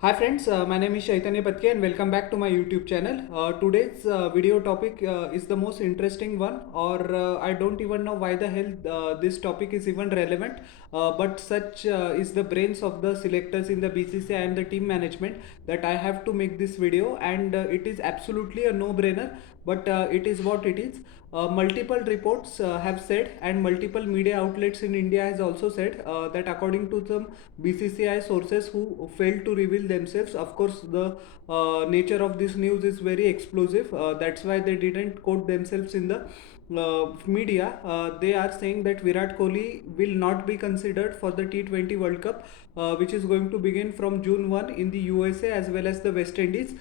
Hi friends, my name is Chaitanya Patke and welcome back to my YouTube channel. Today's video topic is the most interesting one, or I don't even know why the hell this topic is even relevant. But such is the brains of the selectors in the BCCI and the team management that I have to make this video, and it is absolutely a no-brainer. But it is what it is. Multiple reports have said, and multiple media outlets in India has also said that according to some BCCI sources who failed to reveal themselves. Of course, the nature of this news is very explosive. That's why they didn't quote themselves in the media. They are saying that Virat Kohli will not be considered for the T20 World Cup, which is going to begin from June 1 in the USA as well as the West Indies.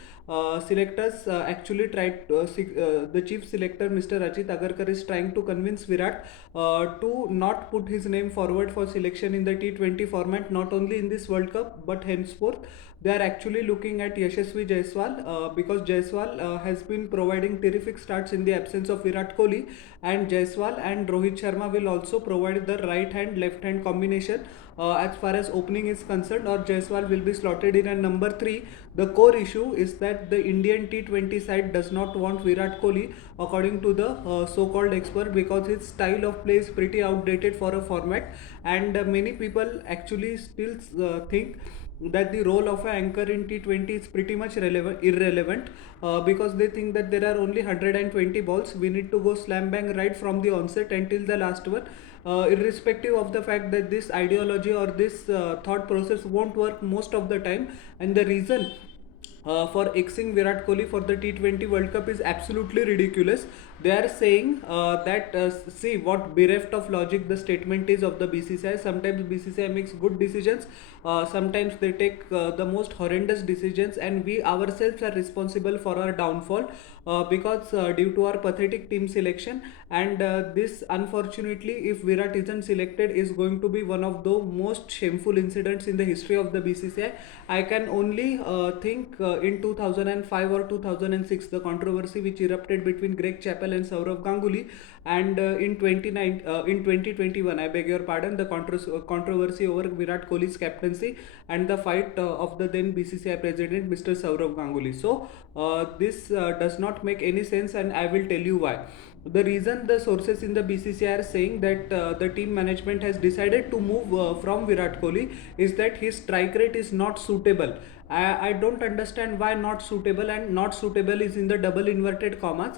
Selectors actually tried, the chief selector Mr. Ajit Agarkar is trying to convince Virat to not put his name forward for selection in the T20 format, not only in this World Cup but henceforth. They are actually looking at Yashasvi Jaiswal because Jaiswal has been providing terrific starts in the absence of Virat Kohli, and Jaiswal and Rohit Sharma will also provide the right hand left hand combination as far as opening is concerned, or Jaiswal will be slotted in at number 3. The core issue is that the Indian T20 side does not want Virat Kohli, according to the so-called expert, because his style of play is pretty outdated for a format, and many people actually still think that the role of an anchor in T20 is pretty much irrelevant because they think that there are only 120 balls. We need to go slam bang right from the onset until the last one, irrespective of the fact that this ideology or this thought process won't work most of the time. And the reason for Xing Virat Kohli for the T20 World Cup is absolutely ridiculous. They are saying that see what bereft of logic the statement is of the BCCI. Sometimes BCCI makes good decisions, sometimes they take the most horrendous decisions, and we ourselves are responsible for our downfall because due to our pathetic team selection. And this, unfortunately, if Virat isn't selected, is going to be one of the most shameful incidents in the history of the BCCI. I can only think in 2005 or 2006, the controversy which erupted between Greg Chappell and Saurav Ganguly, and in 2021, I beg your pardon, the controversy over Virat Kohli's captaincy and the fight of the then BCCI president Mr. Saurav Ganguly. So this does not make any sense, and I will tell you why. The reason the sources in the BCCI are saying that the team management has decided to move from Virat Kohli is that his strike rate is not suitable. I don't understand why not suitable, and not suitable is in the double inverted commas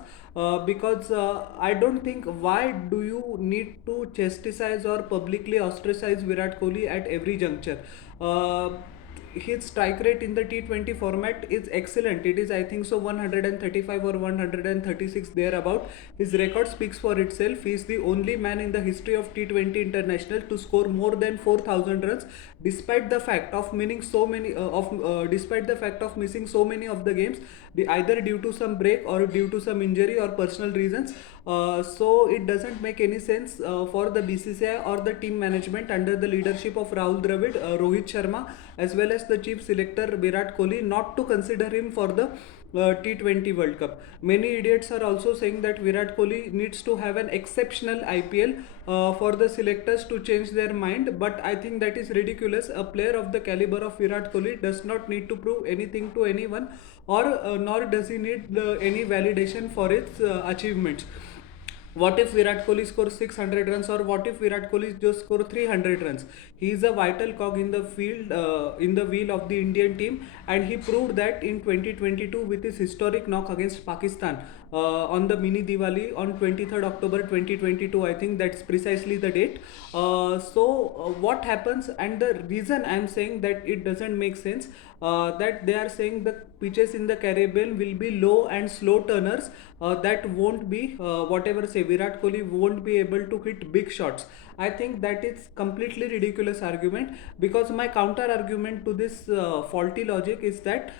because I don't think why do you need to chastise or publicly ostracize Virat Kohli at every juncture. Uh, his strike rate in the T20 format is excellent. It is, I think so, 135 or 136 thereabout. His record speaks for itself. He is the only man in the history of T20 international to score more than 4,000 runs, despite the fact of despite the fact of missing so many of the games, either due to some break or due to some injury or personal reasons. So it doesn't make any sense for the BCCI or the team management under the leadership of Rahul Dravid, Rohit Sharma, as well as the chief selector Virat Kohli, not to consider him for the T20 World Cup. Many idiots are also saying that Virat Kohli needs to have an exceptional IPL for the selectors to change their mind, but I think that is ridiculous. A player of the caliber of Virat Kohli does not need to prove anything to anyone, or nor does he need any validation for its achievements. What if Virat Kohli scores 600 runs, or what if Virat Kohli just score 300 runs? He is a vital cog in the field, in the wheel of the Indian team, and he proved that in 2022 with his historic knock against Pakistan on the mini Diwali on 23rd October 2022. I think that's precisely the date. What happens, and the reason I'm saying that it doesn't make sense, that they are saying the pitches in the Caribbean will be low and slow turners, that won't be whatever say Virat Kohli won't be able to hit big shots. I think that is completely ridiculous argument, because my counter argument to this faulty logic is that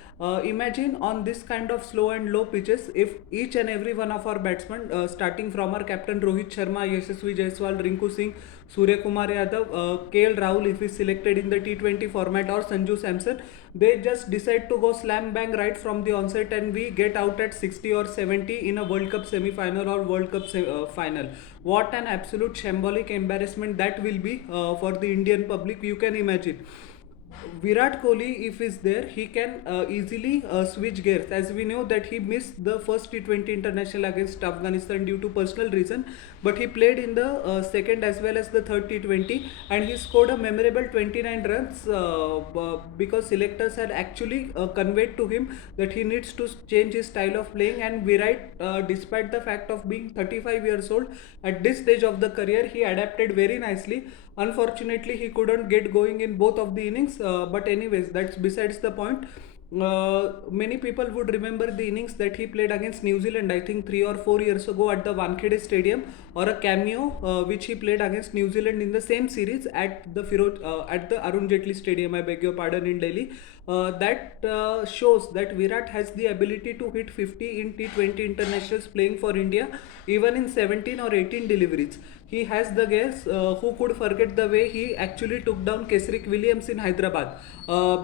imagine on this kind of slow and low pitches, if each and every one of our batsmen, starting from our captain Rohit Sharma, Yashasvi Jaiswal, Rinku Singh, Surya Kumar Yadav, KL Rahul if he's selected in the T20 format, or Sanju Samson, they just decide to go slam bang right from the onset, and we get out at 60 or 70 in a World Cup semi-final or World Cup final. What an absolute shambolic embarrassment that will be for the Indian public, you can imagine. Virat Kohli, if is there, he can easily switch gears. As we know that he missed the first T20 international against Afghanistan due to personal reason, but he played in the second as well as the third T20, and he scored a memorable 29 runs because selectors had actually conveyed to him that he needs to change his style of playing. And Virat, despite the fact of being 35 years old, at this stage of the career, he adapted very nicely. Unfortunately, he couldn't get going in both of the innings, but anyways, that's besides the point. Many people would remember the innings that he played against New Zealand, I think 3 or 4 years ago at the Wankhede Stadium, or a cameo which he played against New Zealand in the same series at the at the Arun Jaitley Stadium. I beg your pardon, in Delhi. That shows that Virat has the ability to hit 50 in T20 internationals playing for India, even in 17 or 18 deliveries. He has the gas. Who could forget the way he actually took down Kesrick Williams in Hyderabad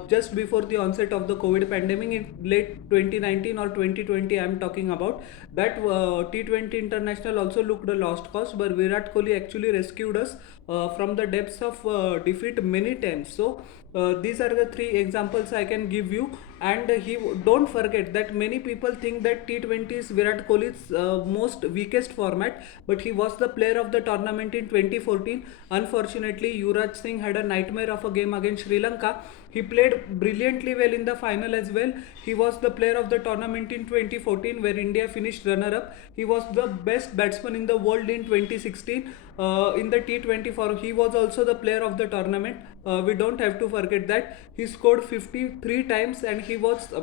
just before the onset of the COVID pandemic in late 2019 or 2020? I am talking about that T20 international also looked a lost cause, but Virat Kohli actually rescued us from the depths of defeat many times. So these are the three examples I can give you. And he don't forget that many people think that T20 is Virat Kohli's most weakest format, but he was the player of the tournament in 2014. Unfortunately, Yuvraj Singh had a nightmare of a game against Sri Lanka. He played brilliantly well in the final as well. He was the player of the tournament in 2014, where India finished runner-up. He was the best batsman in the world in 2016 in the T20 form. He was also the player of the tournament. We don't have to forget that he scored 53 times, and he was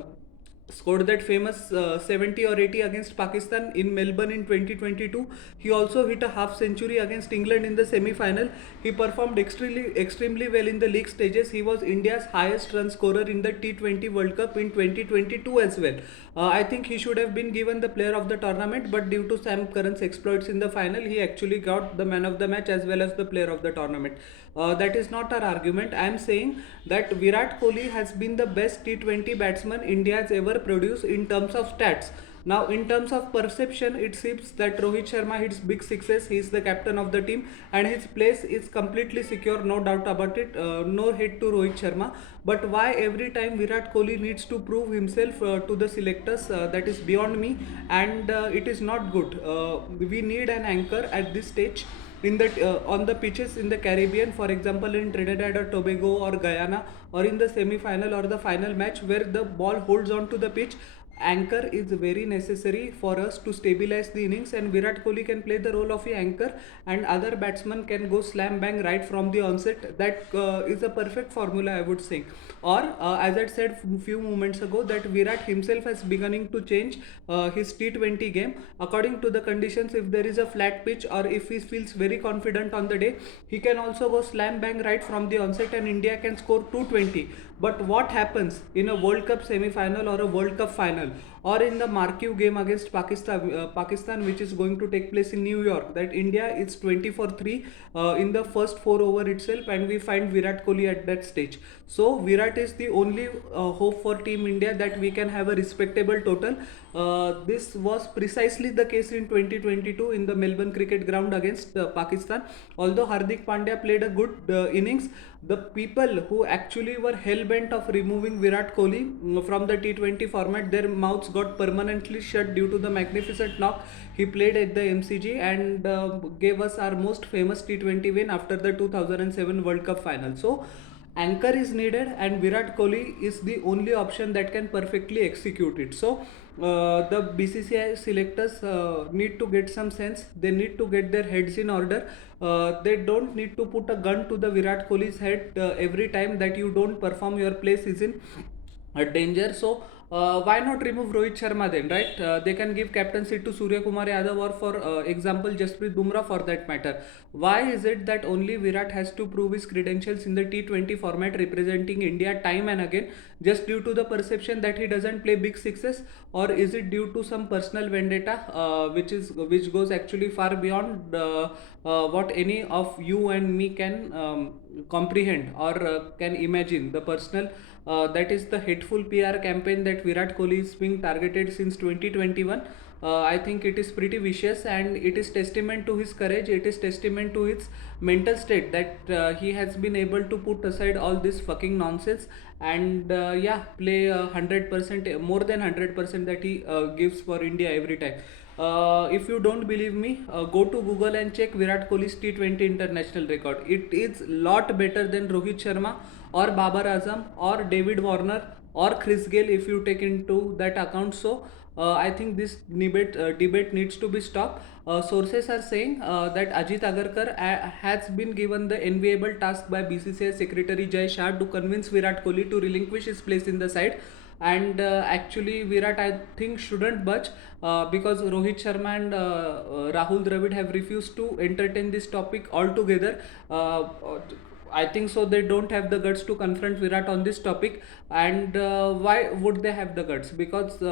scored that famous 70 or 80 against Pakistan in Melbourne in 2022. He also hit a half century against England in the semi-final. He performed extremely well in the league stages. He was India's highest run scorer in the T20 World Cup in 2022 as well. I think he should have been given the player of the tournament, but due to Sam Curran's exploits in the final, he actually got the man of the match as well as the player of the tournament. That is not our argument. I am saying that Virat Kohli has been the best T20 batsman India has ever produced in terms of stats. Now, in terms of perception, it seems that Rohit Sharma hits big sixes. He is the captain of the team, and his place is completely secure, no doubt about it. No hate to Rohit Sharma, but why every time Virat Kohli needs to prove himself to the selectors? That is beyond me, and it is not good. We need an anchor at this stage in the on the pitches in the Caribbean, for example in Trinidad or Tobago or Guyana, or in the semi-final or the final match where the ball holds on to the pitch. Anchor is very necessary for us to stabilize the innings, and Virat Kohli can play the role of a anchor, and other batsmen can go slam bang right from the onset. That is a perfect formula, I would say. Or as I said few moments ago, that Virat himself has beginning to change his T20 game according to the conditions. If there is a flat pitch, or if he feels very confident on the day, he can also go slam bang right from the onset, and India can score 220. But what happens in a World Cup semi-final or a World Cup final, or in the marquee game against Pakistan, which is going to take place in New York, that India is 20 for 3 in the first 4 over itself, and we find Virat Kohli at that stage. So Virat is the only hope for Team India that we can have a respectable total. This was precisely the case in 2022 in the Melbourne Cricket Ground against Pakistan. Although Hardik Pandya played a good innings, the people who actually were hell-bent of removing Virat Kohli from the T20 format, their mouths got permanently shut due to the magnificent knock he played at the MCG, and gave us our most famous T20 win after the 2007 World Cup final. So anchor is needed, and Virat Kohli is the only option that can perfectly execute it. So the BCCI selectors need to get some sense. They need to get their heads in order. They don't need to put a gun to the Virat Kohli's head every time that you don't perform, your place is in danger. So why not remove Rohit Sharma then, right? They can give captaincy to Surya Kumar Yadav, or for example Jasprit Bumrah for that matter. Why is it that only Virat has to prove his credentials in the T20 format representing India time and again, just due to the perception that he doesn't play big sixes? Or is it due to some personal vendetta which goes actually far beyond what any of you and me can comprehend, or can imagine? The personal that is the hateful PR campaign that Virat Kohli is being targeted since 2021. I think it is pretty vicious, and it is testament to his courage. It is testament to his mental state that he has been able to put aside all this fucking nonsense and yeah, play 100%, more than 100% that he gives for India every time. If you don't believe me, go to Google and check Virat Kohli's T20 international record. It is lot better than Rohit Sharma or Babar Azam or David Warner or Chris Gayle, if you take into that account. So I think this debate needs to be stopped. Sources are saying that Ajit Agarkar has been given the enviable task by BCCI Secretary Jay Shah to convince Virat Kohli to relinquish his place in the side. And actually, Virat, I think, shouldn't budge because Rohit Sharma and Rahul Dravid have refused to entertain this topic altogether. I think so. They don't have the guts to confront Virat on this topic. And why would they have the guts? Because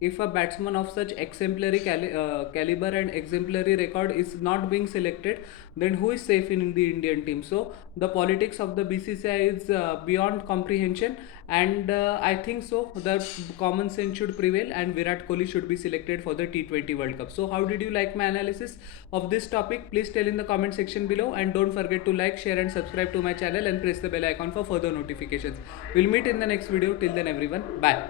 if a batsman of such exemplary caliber and exemplary record is not being selected, then who is safe in the Indian team? So the politics of the BCCI is beyond comprehension, and I think so. The common sense should prevail, and Virat Kohli should be selected for the T20 World Cup. So how did you like my analysis of this topic? Please tell in the comment section below, and don't forget to like, share, and subscribe to my channel, and press the bell icon for further notifications. We'll meet in the next video. Till then, everyone, bye.